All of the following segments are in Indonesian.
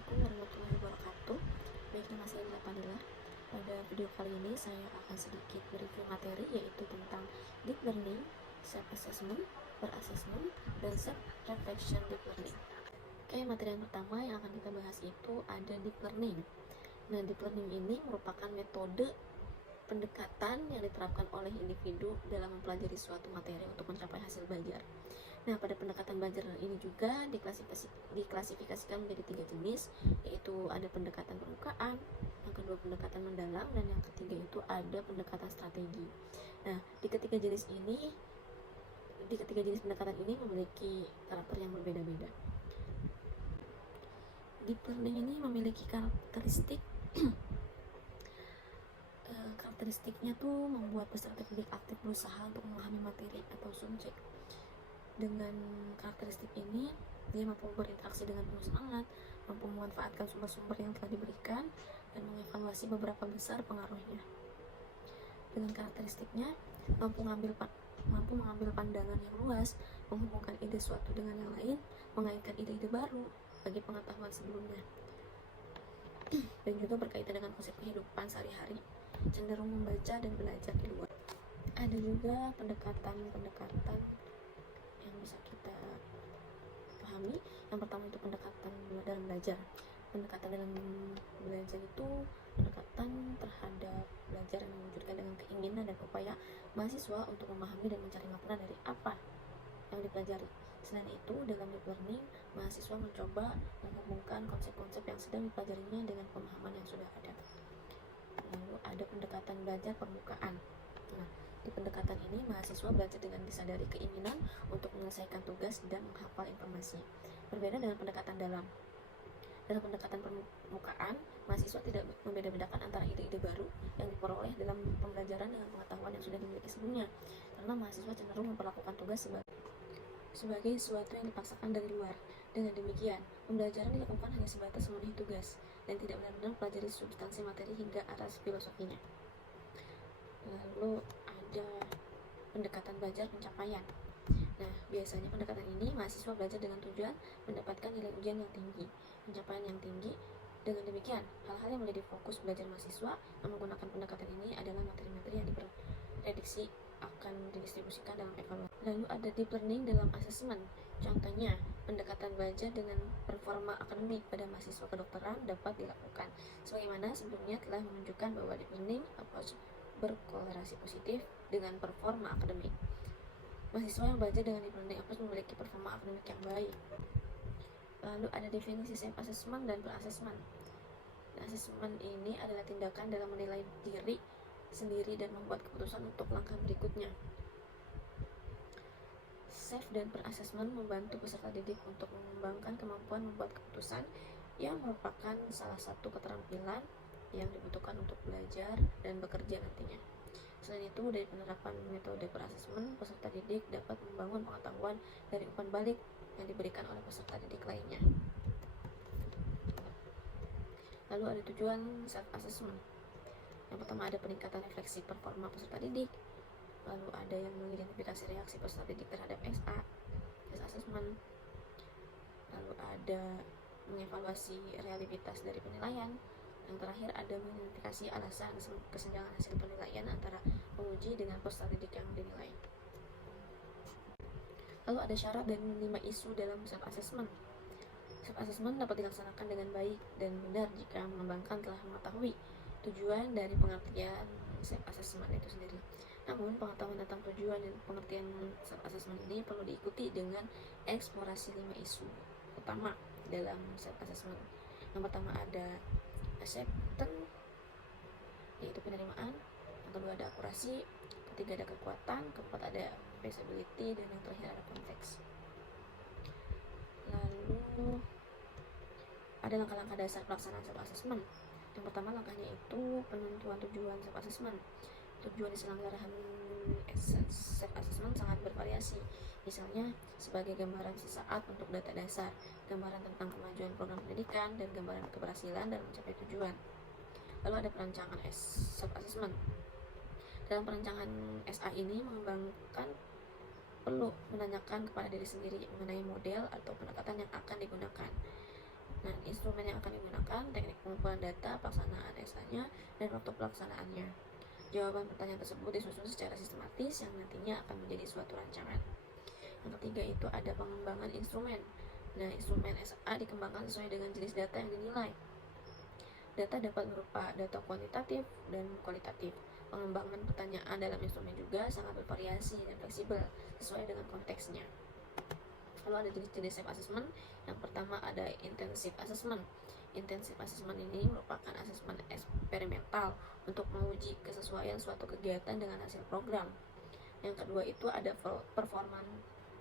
Assalamualaikum warahmatullahi wabarakatuh. Baik, nama saya Lila Padilla. Pada video kali ini saya akan sedikit mereview materi, yaitu tentang deep learning, self assessment, per assessment, dan self reflection deep learning. Oke, materi yang pertama yang akan kita bahas itu ada deep learning. Nah, deep learning ini merupakan metode pendekatan yang diterapkan oleh individu dalam mempelajari suatu materi untuk mencapai hasil belajar. Nah, pada pendekatan belajar ini juga diklasifikasikan menjadi 3 jenis, yaitu ada pendekatan permukaan, yang kedua pendekatan mendalam, dan yang ketiga itu ada pendekatan strategi. Nah, di ketiga jenis pendekatan ini memiliki karakter yang berbeda-beda. Deep learning ini memiliki karakteristiknya tuh membuat peserta didik aktif berusaha untuk memahami materi atau subjek. Dengan karakteristik ini, dia mampu berinteraksi dengan penuh semangat, mampu memanfaatkan sumber-sumber yang telah diberikan, dan mengevaluasi beberapa besar pengaruhnya. Dengan karakteristiknya, mampu mengambil pandangan yang luas, menghubungkan ide suatu dengan yang lain, mengaitkan ide-ide baru bagi pengetahuan sebelumnya, dan juga berkaitan dengan konsep kehidupan sehari-hari, cenderung membaca dan belajar di luar. Ada juga pendekatan yang bisa kita pahami. Yang pertama itu pendekatan dalam belajar. Pendekatan dalam belajar itu pendekatan terhadap belajar yang mewujudkan dengan keinginan dan upaya mahasiswa untuk memahami dan mencari makna dari apa yang dipelajari. Selain itu, dalam deep learning, mahasiswa mencoba menghubungkan konsep-konsep yang sedang dipelajarinya dengan pemahaman yang sudah ada. Lalu ada pendekatan belajar permukaan. Nah, di pendekatan ini, mahasiswa belajar dengan disadari keinginan untuk menyelesaikan tugas dan menghafal informasi. Berbeda dengan pendekatan dalam. Dalam pendekatan permukaan, mahasiswa tidak membeda-bedakan antara ide-ide baru yang diperoleh dalam pembelajaran dengan pengetahuan yang sudah dimiliki sebelumnya, karena mahasiswa cenderung memperlakukan tugas sebagai sesuatu yang dipaksakan dari luar. Dengan demikian, pembelajaran dilakukan hanya sebatas memenuhi tugas dan tidak benar-benar pelajari substansi materi hingga aras filosofinya. Lalu ada pendekatan belajar pencapaian. Nah, biasanya pendekatan ini mahasiswa belajar dengan tujuan mendapatkan nilai ujian yang tinggi, pencapaian yang tinggi. Dengan demikian, hal-hal yang menjadi fokus belajar mahasiswa yang menggunakan pendekatan ini adalah materi-materi yang diprediksi akan didistribusikan dalam evaluasi. Lalu ada deep learning dalam assessment. Contohnya, pendekatan belajar dengan performa akademik pada mahasiswa kedokteran dapat dilakukan. Sebagaimana sebelumnya telah menunjukkan bahwa deep learning approach berkorelasi positif dengan performa akademik. Mahasiswa yang belajar dengan deep learning approach memiliki performa akademik yang baik. Lalu ada definisi self-assessment dan per-assessment. Assessment ini adalah tindakan dalam menilai diri sendiri dan membuat keputusan untuk langkah berikutnya. Self dan per-assessment membantu peserta didik untuk mengembangkan kemampuan membuat keputusan yang merupakan salah satu keterampilan yang dibutuhkan untuk belajar dan bekerja nantinya. Selain itu, dari penerapan metode per-assessment, peserta didik dapat membangun pengetahuan dari umpan balik yang diberikan oleh peserta didik lainnya. Lalu ada tujuan self-assessment. Yang pertama ada peningkatan refleksi performa peserta didik. Lalu ada yang mengidentifikasi reaksi peserta didik terhadap self-assessment. Lalu ada mengevaluasi realitas dari penilaian. Yang terakhir ada mengidentifikasi alasan kesenjangan hasil penilaian antara penguji dengan peserta didik yang dinilai. Lalu ada syarat dan 5 isu dalam self-assessment. Self-assessment dapat dilaksanakan dengan baik dan benar jika mengembangkan telah mengetahui tujuan dari pengertian self-assessment itu sendiri. Namun, pengetahuan tentang tujuan dan pengertian self-assessment ini perlu diikuti dengan eksplorasi 5 isu utama dalam self-assessment. Yang pertama ada acceptance, yaitu penerimaan. Yang kedua ada akurasi, ketiga ada kekuatan, keempat ada feasibility, dan yang terakhir ada konteks. Lalu ada langkah-langkah dasar pelaksanaan self-assessment. Yang pertama langkahnya itu penentuan tujuan self-assessment. Tujuan diselenggarakan self-assessment sangat bervariasi. Misalnya sebagai gambaran sesaat untuk data dasar, gambaran tentang kemajuan program pendidikan, dan gambaran keberhasilan dalam mencapai tujuan. Lalu ada perancangan self-assessment. Dalam perancangan SA ini mengembangkan perlu menanyakan kepada diri sendiri mengenai model atau pendekatan yang akan digunakan. Nah, instrumen yang akan digunakan, teknik pengumpulan data, pelaksanaan SA-nya, dan waktu pelaksanaannya. Jawaban pertanyaan tersebut disusun secara sistematis yang nantinya akan menjadi suatu rancangan. Yang ketiga itu ada pengembangan instrumen. Nah, instrumen SA dikembangkan sesuai dengan jenis data yang dinilai. Data dapat berupa data kuantitatif dan kualitatif. Pengembangan pertanyaan dalam instrumen juga sangat bervariasi dan fleksibel sesuai dengan konteksnya. Lalu ada jenis-jenis self-assessment. Yang pertama ada intensive assessment. Intensive assessment ini merupakan asesmen eksperimental untuk menguji kesesuaian suatu kegiatan dengan hasil program. Yang kedua itu ada performance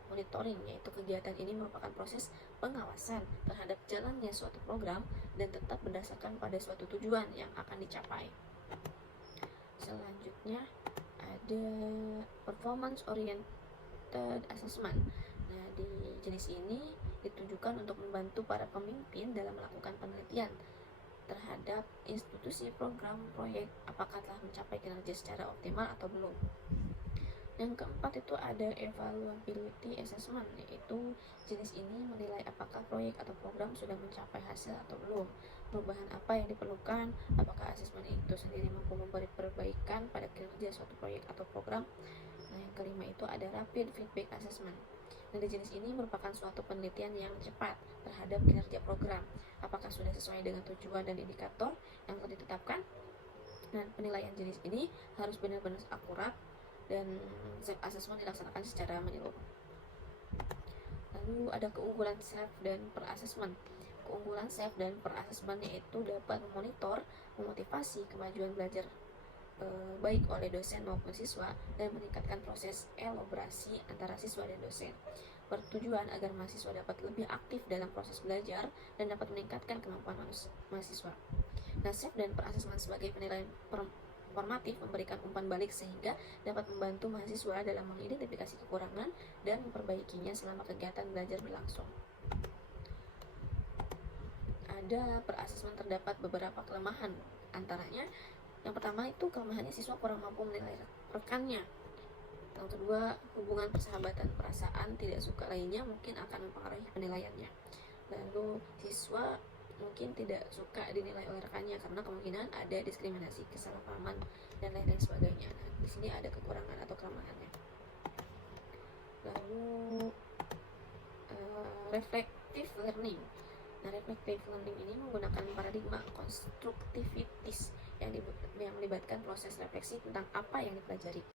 monitoring, yaitu kegiatan ini merupakan proses pengawasan terhadap jalannya suatu program dan tetap berdasarkan pada suatu tujuan yang akan dicapai. Selanjutnya ada performance oriented assessment. Nah, di jenis ini ditujukan untuk membantu para pemimpin dalam melakukan penelitian terhadap institusi, program, proyek, apakah telah mencapai kinerja secara optimal atau belum. Yang keempat itu ada evaluability assessment, yaitu jenis ini menilai apakah proyek atau program sudah mencapai hasil atau belum, perubahan apa yang diperlukan, apakah asesmen itu sendiri mampu memberi perbaikan pada kinerja suatu proyek atau program. Nah, yang kelima itu ada rapid feedback assessment. Nah, di jenis ini merupakan suatu penelitian yang cepat terhadap kinerja program, apakah sudah sesuai dengan tujuan dan indikator yang telah ditetapkan. Dan penilaian jenis ini harus benar-benar akurat dan self-assessment dilaksanakan secara menyeluruh. Lalu ada keunggulan self dan per-assessment. Keunggulan self dan per-assessment yaitu dapat memonitor, memotivasi kemajuan belajar baik oleh dosen maupun siswa dan meningkatkan proses elaborasi antara siswa dan dosen. Bertujuan agar mahasiswa dapat lebih aktif dalam proses belajar dan dapat meningkatkan kemampuan mahasiswa. Nah, self dan per-assessment sebagai penilaian formatif memberikan umpan balik sehingga dapat membantu mahasiswa dalam mengidentifikasi kekurangan dan memperbaikinya selama kegiatan belajar berlangsung. Ada per-assessment terdapat beberapa kelemahan, antaranya yang pertama itu kelemahannya siswa kurang mampu menilai rekannya. Yang kedua, hubungan persahabatan perasaan tidak suka lainnya mungkin akan mempengaruhi penilaiannya. Lalu siswa mungkin tidak suka dinilai oleh rekannya karena kemungkinan ada diskriminasi, kesalahpahaman, dan lain-lain sebagainya. Nah, di sini ada kekurangan atau kelemahannya. Lalu reflective learning. Nah, reflective learning ini menggunakan paradigma konstruktivitis yang melibatkan proses refleksi tentang apa yang dipelajari.